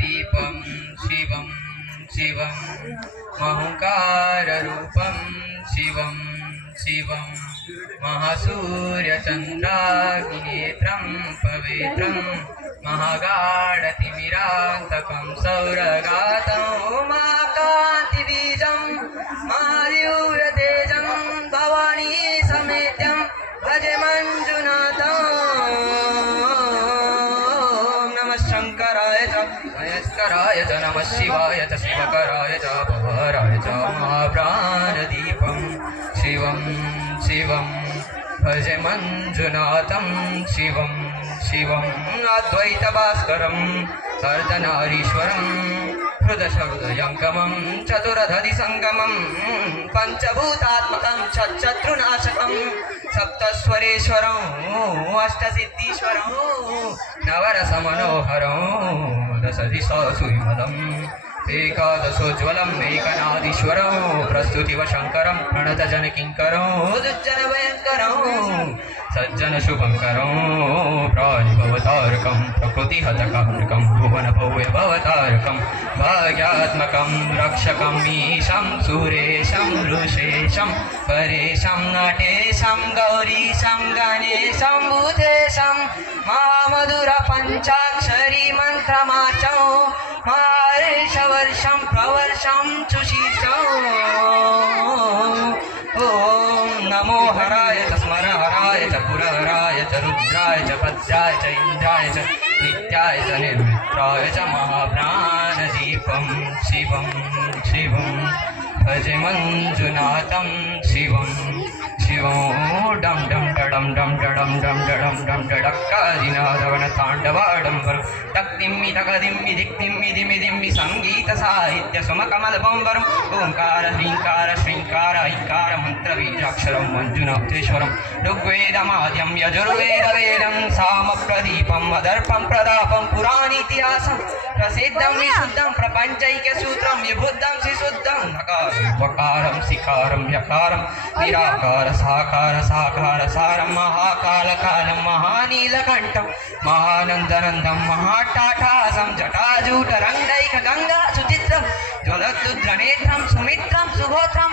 दीपं शिवं शिवं महंकाररूपं शिवं शिवं महासूर्यचन्द्राग्निनेत्रं पवित्रं महागाढतिमिरान्तकं सौरगातं महाकान्तिबीजं महादिव्यतेजं भवानी समेत्यं भजे मञ्जुनाथं। नमः शङ्कराय च महेश्वराय च नमः शिवाय च शिवकराय च पवराय च महाप्राणदीपं शिवं शिवं भजे मञ्जुनाथं शिवं शिवम् अद्वैतभास्करं सर्वनारीश्वरं हृदशब्दयङ्गमं चतुरधरिसङ्गमं पञ्चभूतात्मकं शत्रुनाशकं सप्तस्वरेश्वरं अष्टसिद्धीश्वरं नवरसमनोहरं दशदिशासुविमलम् एकादशोज्ज्वलम् एकनादीश्वरं प्रस्तुतिवशङ्करं प्रणतजनकिङ्करं दुर्जनभयङ्करं सज्जनशुभङ्करं प्राणिभवतारकं प्रकृतिहतकारकं भुवनभव्यभवतारकं भाग्यात्मकं रक्षकं ईशं सुरेशं ऋषेशं परेशं नटेशं गौरीशं गणेशं बुधेशं महामधुरपञ्चाक्षरी मन्त्रमाचौ वर्षं प्रवर्षं सुशीर्षम् ॐ नमो हराय च स्मरहराय च पुरहराय च रुद्राय च भद्राय च इन्द्राय च नित्याय च निर्मित्राय च महाप्राणदीपं शिवं शिवं भजे मञ्जुनाथं शिवं शिवं डं डं डडं डं डडं डं डडं डं डडक्कादिनादवनताण्डवाडम्बरं तक्तिम्मि तकदिम्मि दिक्तिम्मि दिमि दिम्मि सङ्गीतसाहित्यसुमकमलबम्बरम् ओङ्कार ह्रीङ्कार श्रीङ्कार ऐकार मन्त्रबीजाक्षरं मञ्जुनाथेश्वरं ऋग्वेदमाद्यं यजुर्वेदवेदं सामप्रदीपम् अदर्पं प्रदापं पुराणेतिहासं प्रसिद्धं विशुद्धं प्रपञ्चैकसूत्रं विबुद्धं शिशुद्धं नकारं सिकारं यकारं निराकार साकार साकार सारं महाकालकालं महानीलकण्ठं महानन्दनन्दं महाटाटासं जटाजूटरङ्गैकगङ्गा सुचित्रं ज्वलद्रुद्रनेत्रं सुमित्रं सुगोत्रं